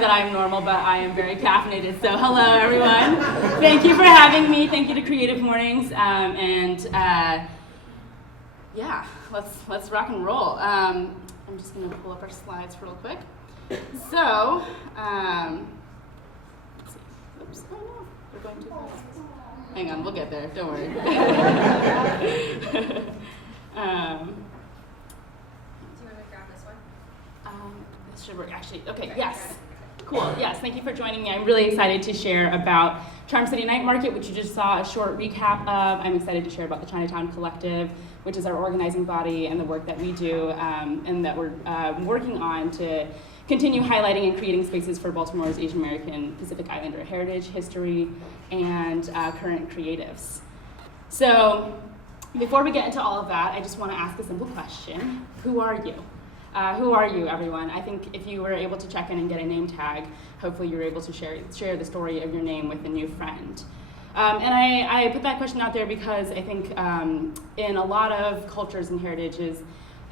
find that I am normal, but I am very caffeinated. So hello, everyone. Thank you for having me. Thank you to Creative Mornings. Yeah, let's rock and roll. I'm just going to pull up our slides real quick. So, let's see. Oops, oh no, we're going too fast. Hang on, we'll get there. Don't worry. Do you want to grab this one? This should work, actually. Okay, yes. Cool, yes, thank you for joining me. I'm really excited to share about Charm City Night Market, which you just saw a short recap of. I'm excited to share about the Chinatown Collective, which is our organizing body and the work that we do and that we're working on to continue highlighting and creating spaces for Baltimore's Asian American Pacific Islander heritage, history, and current creatives. So before we get into all of that, I just want to ask a simple question. Who are you? Who are you, everyone? I think if you were able to check in and get a name tag, hopefully you're able to share the story of your name with a new friend. And I put that question out there because I think in a lot of cultures and heritages,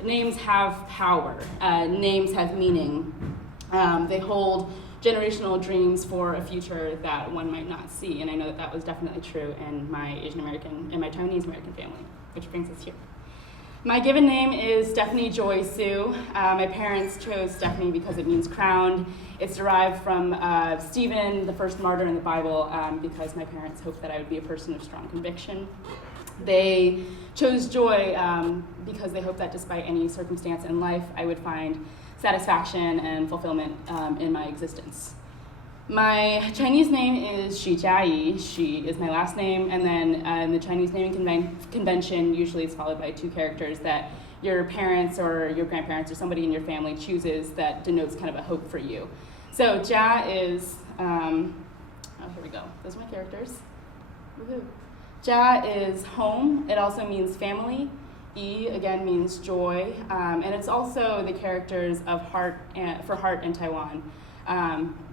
names have power. Names have meaning. They hold generational dreams for a future that one might not see. And I know that was definitely true in my Chinese American family, which brings us here. My given name is Stephanie Joy Hsu. My parents chose Stephanie because it means crowned. It's derived from Stephen, the first martyr in the Bible, because my parents hoped that I would be a person of strong conviction. They chose Joy because they hoped that despite any circumstance in life, I would find satisfaction and fulfillment in my existence. My Chinese name is Xu Jiayi. Xu is my last name, and then in the Chinese naming convention, usually it's followed by two characters that your parents or your grandparents or somebody in your family chooses that denotes kind of a hope for you. So Jia is, here we go. Those are my characters. Woohoo. Jia is home. It also means family. Yi, again, means joy. And it's also the characters of heart in Taiwan.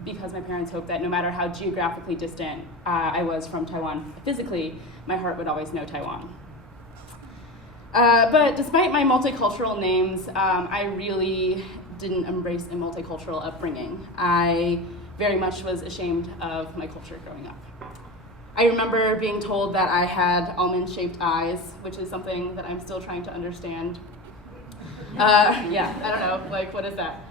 Because my parents hoped that no matter how geographically distant I was from Taiwan physically, my heart would always know Taiwan. But despite my multicultural names, I really didn't embrace a multicultural upbringing. I very much was ashamed of my culture growing up. I remember being told that I had almond-shaped eyes, which is something that I'm still trying to understand. Yeah, I don't know, like, what is that?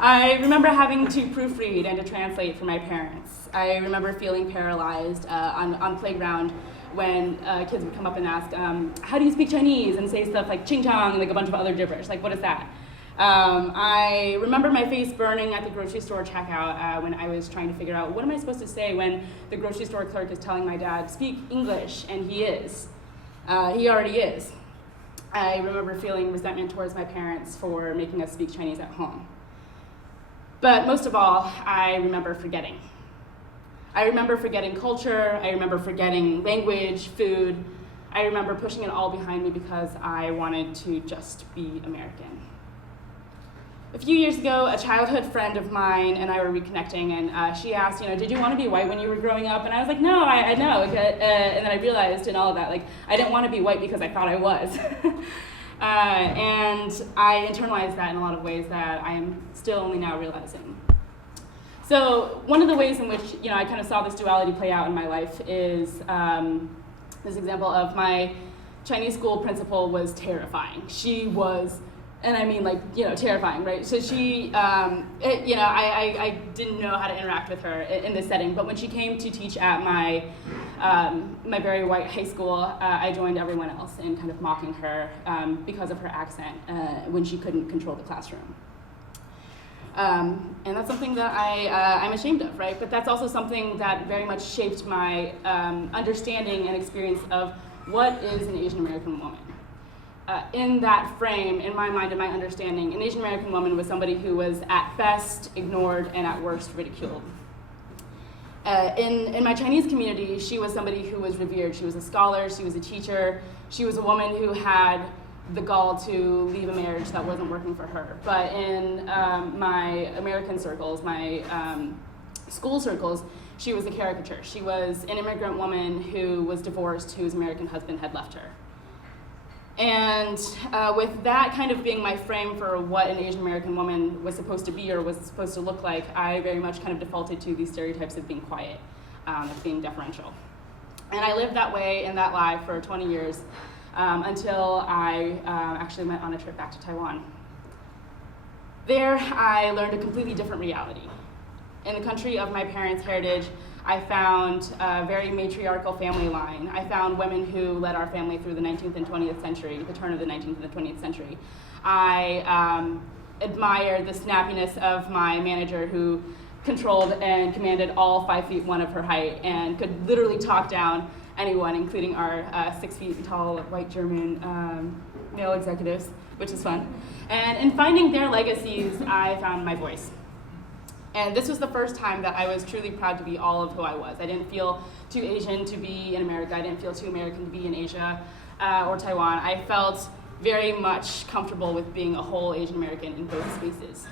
I remember having to proofread and to translate for my parents. I remember feeling paralyzed on playground when kids would come up and ask, how do you speak Chinese? And say stuff like ching chong and like a bunch of other gibberish. Like, what is that? I remember my face burning at the grocery store checkout when I was trying to figure out what am I supposed to say when the grocery store clerk is telling my dad, speak English, and he is. He already is. I remember feeling resentment towards my parents for making us speak Chinese at home. But most of all, I remember forgetting. I remember forgetting culture, I remember forgetting language, food. I remember pushing it all behind me because I wanted to just be American. A few years ago, a childhood friend of mine and I were reconnecting, and she asked, did you want to be white when you were growing up? And I was like, no, I know. And then I realized in all of that, I didn't want to be white because I thought I was. And I internalized that in a lot of ways that I am still only now realizing. So one of the ways in which I kind of saw this duality play out in my life is this example of my Chinese school principal was terrifying. She was, and I mean terrifying, right? So she, I didn't know how to interact with her in this setting, but when she came to teach at my very white high school, I joined everyone else in kind of mocking her because of her accent when she couldn't control the classroom. And that's something that I'm ashamed of, right? But that's also something that very much shaped my understanding and experience of what is an Asian American woman. In that frame, in my mind and my understanding, an Asian American woman was somebody who was at best ignored and at worst ridiculed. In my Chinese community, she was somebody who was revered. She was a scholar, she was a teacher, she was a woman who had the gall to leave a marriage that wasn't working for her. But in my American circles, my school circles, she was a caricature. She was an immigrant woman who was divorced, whose American husband had left her. And with that kind of being my frame for what an Asian American woman was supposed to be or was supposed to look like, I very much kind of defaulted to these stereotypes of being quiet, of being deferential. And I lived that way in that lie for 20 years until I actually went on a trip back to Taiwan. There, I learned a completely different reality. In the country of my parents' heritage, I found a very matriarchal family line. I found women who led our family through the 19th and 20th century, the turn of the 19th and the 20th century. I admired the snappiness of my manager who controlled and commanded all 5'1" of her height and could literally talk down anyone, including our 6 feet tall white German male executives, which is fun. And in finding their legacies, I found my voice. And this was the first time that I was truly proud to be all of who I was. I didn't feel too Asian to be in America. I didn't feel too American to be in Asia or Taiwan. I felt very much comfortable with being a whole Asian American in both spaces.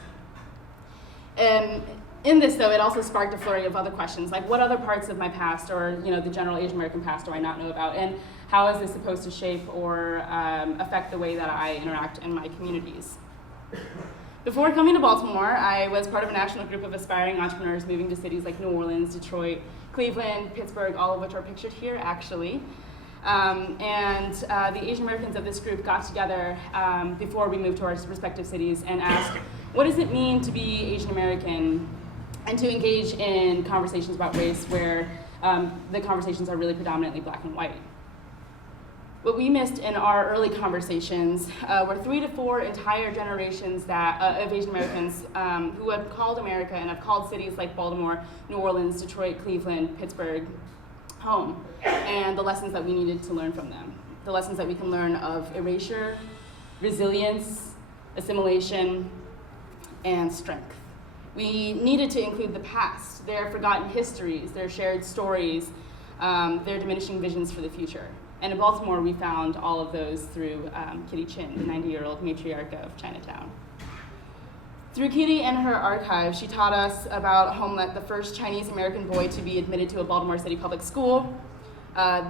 In this, though, it also sparked a flurry of other questions, like what other parts of my past or the general Asian American past do I not know about, and how is this supposed to shape or affect the way that I interact in my communities? Before coming to Baltimore, I was part of a national group of aspiring entrepreneurs moving to cities like New Orleans, Detroit, Cleveland, Pittsburgh, all of which are pictured here, actually. The Asian Americans of this group got together before we moved to our respective cities and asked, what does it mean to be Asian American, and to engage in conversations about race where the conversations are really predominantly black and white. What we missed in our early conversations were 3 to 4 entire generations of Asian Americans who have called America and have called cities like Baltimore, New Orleans, Detroit, Cleveland, Pittsburgh home, and the lessons that we needed to learn from them. The lessons that we can learn of erasure, resilience, assimilation, and strength. We needed to include the past, their forgotten histories, their shared stories, their diminishing visions for the future. And in Baltimore, we found all of those through Kitty Chin, the 90-year-old matriarch of Chinatown. Through Kitty and her archive, she taught us about Homelet, the first Chinese American boy to be admitted to a Baltimore City public school.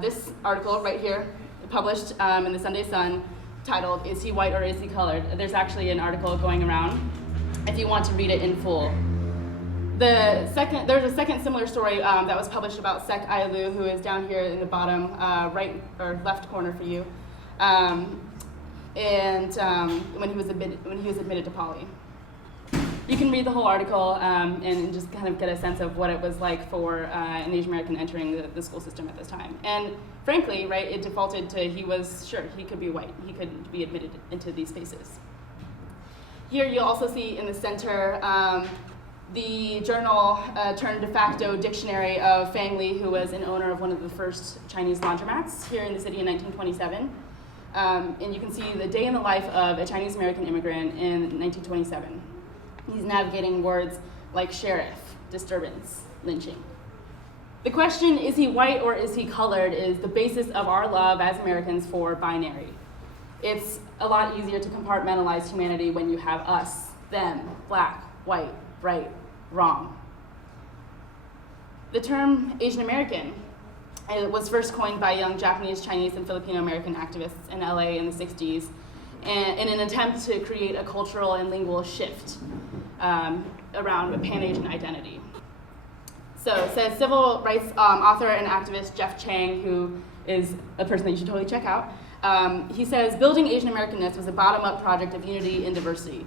This article right here, published in the Sunday Sun, titled, "Is He White or Is He Colored?" There's actually an article going around if you want to read it in full. There's a second similar story that was published about Sek Ai Lu, who is down here in the bottom right or left corner for you, when he was admitted to Poly. You can read the whole article and just kind of get a sense of what it was like for an Asian American entering the school system at this time. And frankly, right, it defaulted to he could be white, he could be admitted into these spaces. Here you'll also see in the center the journal turned de facto dictionary of Fang Li, who was an owner of one of the first Chinese laundromats here in the city in 1927. And you can see the day in the life of a Chinese American immigrant in 1927. He's navigating words like sheriff, disturbance, lynching. The question, is he white or is he colored, is the basis of our love as Americans for binary. It's a lot easier to compartmentalize humanity when you have us, them, black, white, right, wrong. The term Asian American was first coined by young Japanese, Chinese, and Filipino American activists in LA in the 60s in an attempt to create a cultural and lingual shift around a Pan-Asian identity. So, says civil rights author and activist Jeff Chang, who is a person that you should totally check out. He says, building Asian Americanness was a bottom-up project of unity and diversity.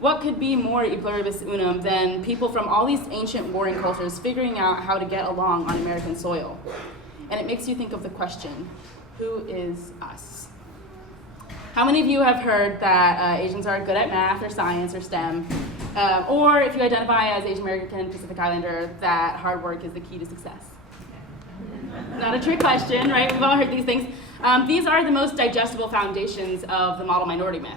What could be more e pluribus unum than people from all these ancient warring cultures figuring out how to get along on American soil? And it makes you think of the question, who is us? How many of you have heard that Asians are good at math or science or STEM? Or if you identify as Asian American Pacific Islander, that hard work is the key to success? Not a trick question, right? We've all heard these things. These are the most digestible foundations of the model minority myth.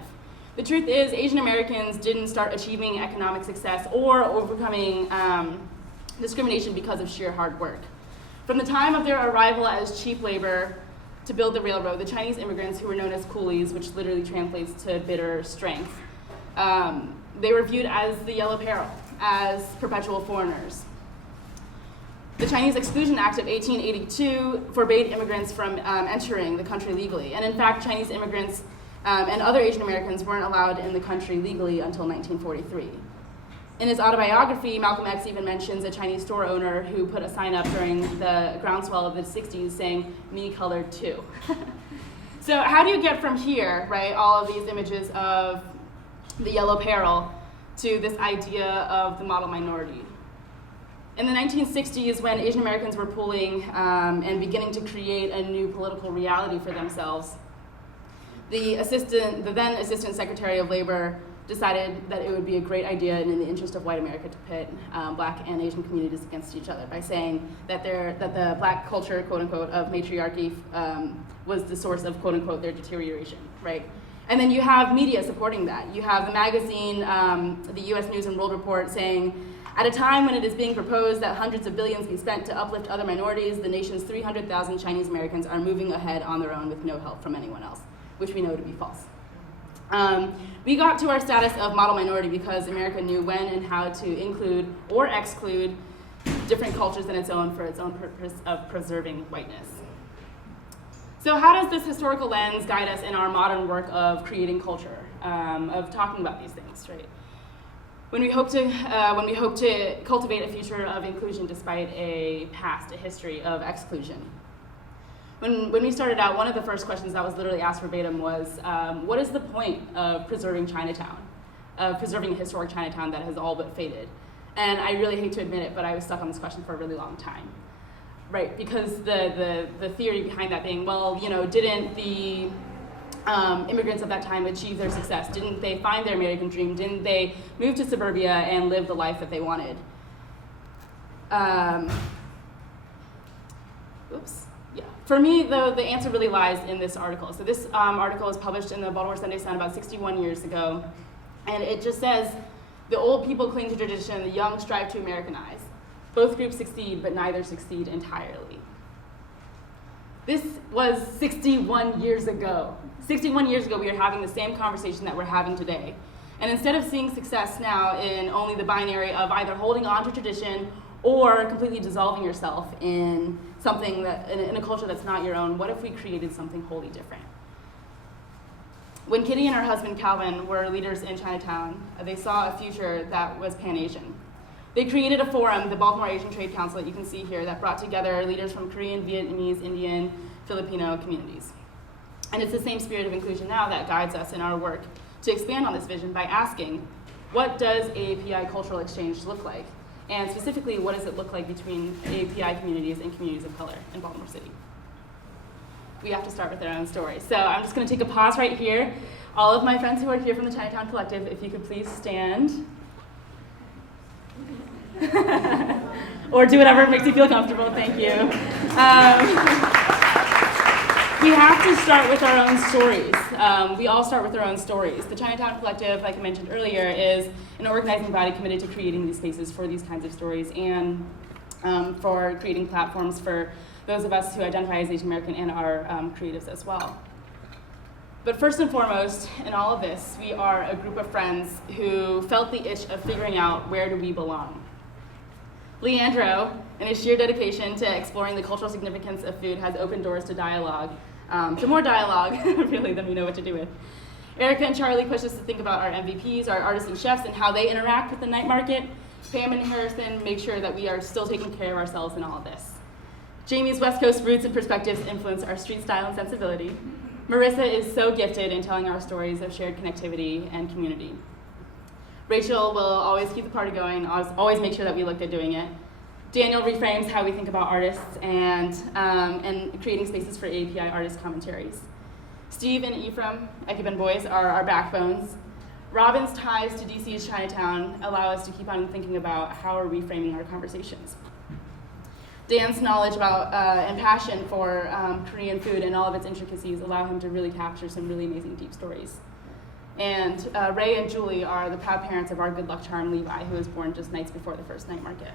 The truth is, Asian Americans didn't start achieving economic success or overcoming discrimination because of sheer hard work. From the time of their arrival as cheap labor to build the railroad, the Chinese immigrants, who were known as coolies, which literally translates to bitter strength, they were viewed as the yellow peril, as perpetual foreigners. The Chinese Exclusion Act of 1882 forbade immigrants from entering the country legally. And in fact, Chinese immigrants and other Asian Americans weren't allowed in the country legally until 1943. In his autobiography, Malcolm X even mentions a Chinese store owner who put a sign up during the groundswell of the 60s saying, "Me colored too." So how do you get from here, right, all of these images of the yellow peril to this idea of the model minority? In the 1960s, when Asian Americans were pooling and beginning to create a new political reality for themselves, the then Assistant Secretary of Labor decided that it would be a great idea and in the interest of white America to pit Black and Asian communities against each other by saying that the Black culture, quote unquote, of matriarchy was the source of, quote unquote, their deterioration, right? And then you have media supporting that. You have the magazine, the US News and World Report saying, "At a time when it is being proposed that hundreds of billions be spent to uplift other minorities, the nation's 300,000 Chinese Americans are moving ahead on their own with no help from anyone else," which we know to be false. We got to our status of model minority because America knew when and how to include or exclude different cultures in its own for its own purpose of preserving whiteness. So how does this historical lens guide us in our modern work of creating culture, of talking about these things, right? When we hope to cultivate a future of inclusion despite a history of exclusion. When we started out, one of the first questions that was literally asked verbatim was, what is the point of preserving Chinatown, of preserving a historic Chinatown that has all but faded? And I really hate to admit it, but I was stuck on this question for a really long time, right? Because the theory behind that being, well, you know, didn't the immigrants of that time achieve their success? Didn't they find their American dream? Didn't they move to suburbia and live the life that they wanted? For me, though, the answer really lies in this article. So this article was published in the Baltimore Sunday Sun about 61 years ago, and it just says, "The old people cling to tradition, the young strive to Americanize. Both groups succeed, but neither succeed entirely." This was 61 years ago. 61 years ago, we were having the same conversation that we're having today. And instead of seeing success now in only the binary of either holding on to tradition or completely dissolving yourself in something that, in a culture that's not your own, what if we created something wholly different? When Kitty and her husband Calvin were leaders in Chinatown, they saw a future that was Pan-Asian. They created a forum, the Baltimore Asian Trade Council that you can see here, that brought together leaders from Korean, Vietnamese, Indian, Filipino communities. And it's the same spirit of inclusion now that guides us in our work to expand on this vision by asking, what does AAPI cultural exchange look like? And specifically, what does it look like between AAPI communities and communities of color in Baltimore City? We have to start with their own stories. So I'm just going to take a pause right here. All of my friends who are here from the Chinatown Collective, if you could please stand. Or do whatever makes you feel comfortable, thank you. We have to start with our own stories. We all start with our own stories. The Chinatown Collective, like I mentioned earlier, is an organizing body committed to creating these spaces for these kinds of stories and for creating platforms for those of us who identify as Asian American and our creatives as well. But first and foremost, in all of this, we are a group of friends who felt the itch of figuring out where do we belong. Leandro, in his sheer dedication to exploring the cultural significance of food, has opened doors to dialogue, to more dialogue, really, than we know what to do with. Erica and Charlie push us to think about our MVPs, our artists and chefs, and how they interact with the night market. Pam and Harrison make sure that we are still taking care of ourselves in all of this. Jamie's West Coast roots and perspectives influence our street style and sensibility. Marissa is so gifted in telling our stories of shared connectivity and community. Rachel will always keep the party going, always make sure that we look good doing it. Daniel reframes how we think about artists and creating spaces for AAPI artist commentaries. Steve and Ephraim, Ekuben boys, are our backbones. Robin's ties to DC's Chinatown allow us to keep on thinking about how we're reframing our conversations. Dan's knowledge about and passion for Korean food and all of its intricacies allow him to really capture some really amazing deep stories. And Ray and Julie are the proud parents of our good luck charm Levi, who was born just nights before the first night market.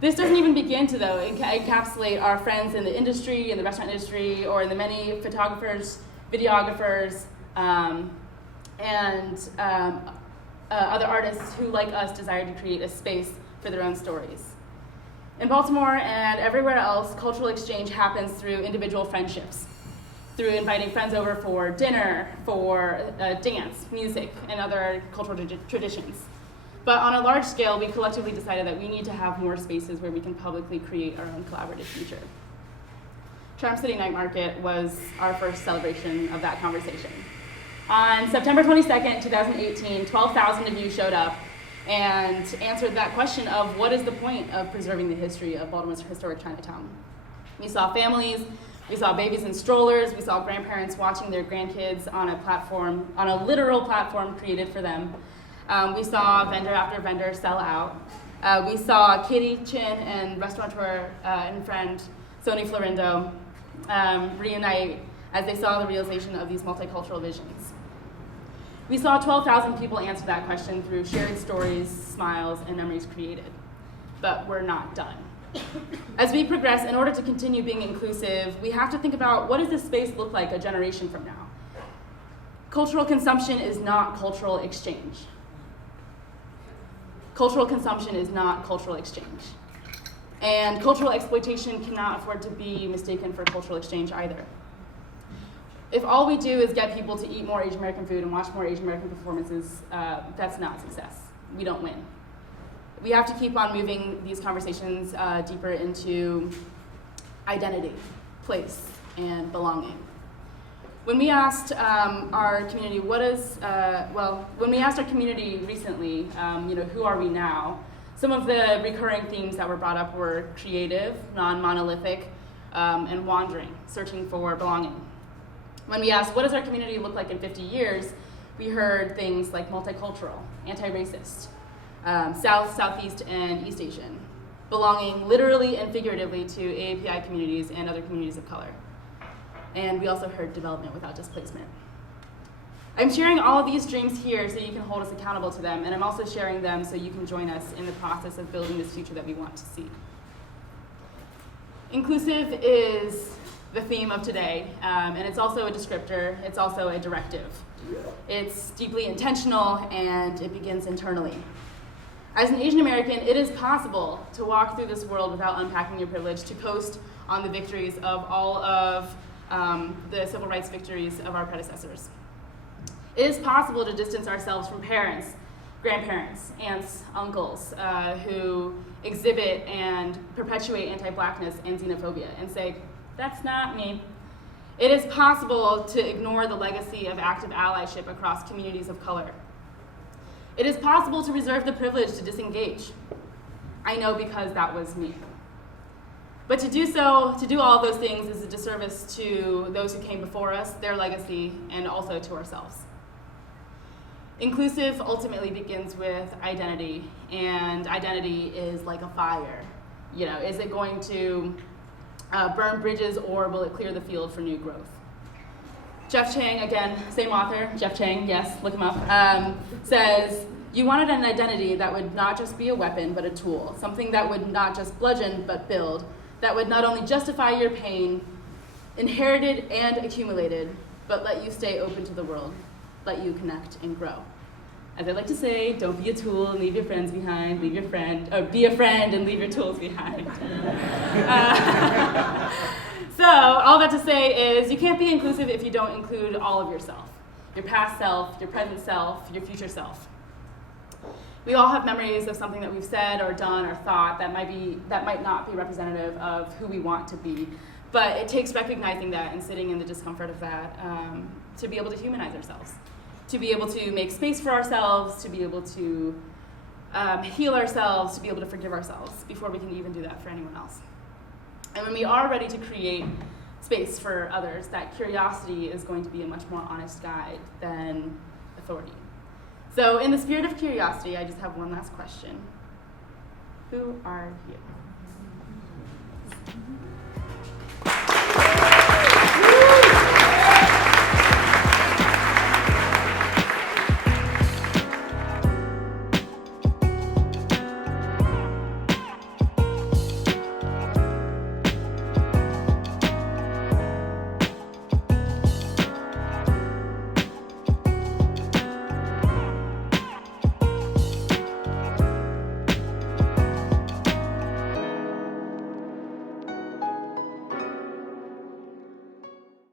This doesn't even begin to, though, encapsulate our friends in the industry, in the restaurant industry, or in the many photographers, videographers, and other artists who, like us, desire to create a space for their own stories. In Baltimore and everywhere else, cultural exchange happens through individual friendships. through inviting friends over for dinner, for dance, music, and other cultural traditions. But on a large scale, we collectively decided that we need to have more spaces where we can publicly create our own collaborative future. Charm City Night Market was our first celebration of that conversation. On September 22nd, 2018, 12,000 of you showed up and answered that question of what is the point of preserving the history of Baltimore's historic Chinatown. We saw families, we saw babies in strollers, we saw grandparents watching their grandkids on a platform, on a literal platform created for them. We saw vendor after vendor sell out. We saw Katie Chin and restaurateur and friend Sony Florindo reunite as they saw the realization of these multicultural visions. We saw 12,000 people answer that question through shared stories, smiles, and memories created. But we're not done. As we progress, in order to continue being inclusive, we have to think about what does this space look like a generation from now? Cultural consumption is not cultural exchange. Cultural consumption is not cultural exchange. And cultural exploitation cannot afford to be mistaken for cultural exchange either. If all we do is get people to eat more Asian American food and watch more Asian American performances, that's not success. We don't win. We have to keep on moving these conversations deeper into identity, place, and belonging. When we asked our community, when we asked our community recently, who are we now? Some of the recurring themes that were brought up were creative, non-monolithic, and wandering, searching for belonging. When we asked, what does our community look like in 50 years? We heard things like multicultural, anti-racist, South, Southeast, and East Asian, belonging literally and figuratively to AAPI communities and other communities of color. And we also heard development without displacement. I'm sharing all of these dreams here so you can hold us accountable to them, and I'm also sharing them so you can join us in the process of building this future that we want to see. Inclusive is the theme of today, and it's also a descriptor, it's also a directive. It's deeply intentional, and it begins internally. As an Asian American, it is possible to walk through this world without unpacking your privilege, to coast on the victories of all of the civil rights victories of our predecessors. It is possible to distance ourselves from parents, grandparents, aunts, uncles who exhibit and perpetuate anti-Blackness and xenophobia and say, that's not me. It is possible to ignore the legacy of active allyship across communities of color. It is possible to reserve the privilege to disengage. I know because that was me. But to do so, to do all of those things is a disservice to those who came before us, their legacy, and also to ourselves. Inclusive ultimately begins with identity, and identity is like a fire. Is it going to burn bridges, or will it clear the field for new growth? Jeff Chang, again, same author, Jeff Chang, yes, look him up, says, you wanted an identity that would not just be a weapon, but a tool, something that would not just bludgeon, but build, that would not only justify your pain, inherited and accumulated, but let you stay open to the world, let you connect and grow. As I like to say, don't be a tool and leave your friends behind, be a friend and leave your tools behind. So all that to say is you can't be inclusive if you don't include all of yourself, your past self, your present self, your future self. We all have memories of something that we've said or done or thought that might not be representative of who we want to be, but it takes recognizing that and sitting in the discomfort of that to be able to humanize ourselves, to be able to make space for ourselves, to be able to heal ourselves, to be able to forgive ourselves before we can even do that for anyone else. And when we are ready to create space for others, that curiosity is going to be a much more honest guide than authority. So in the spirit of curiosity, I just have one last question. Who are you?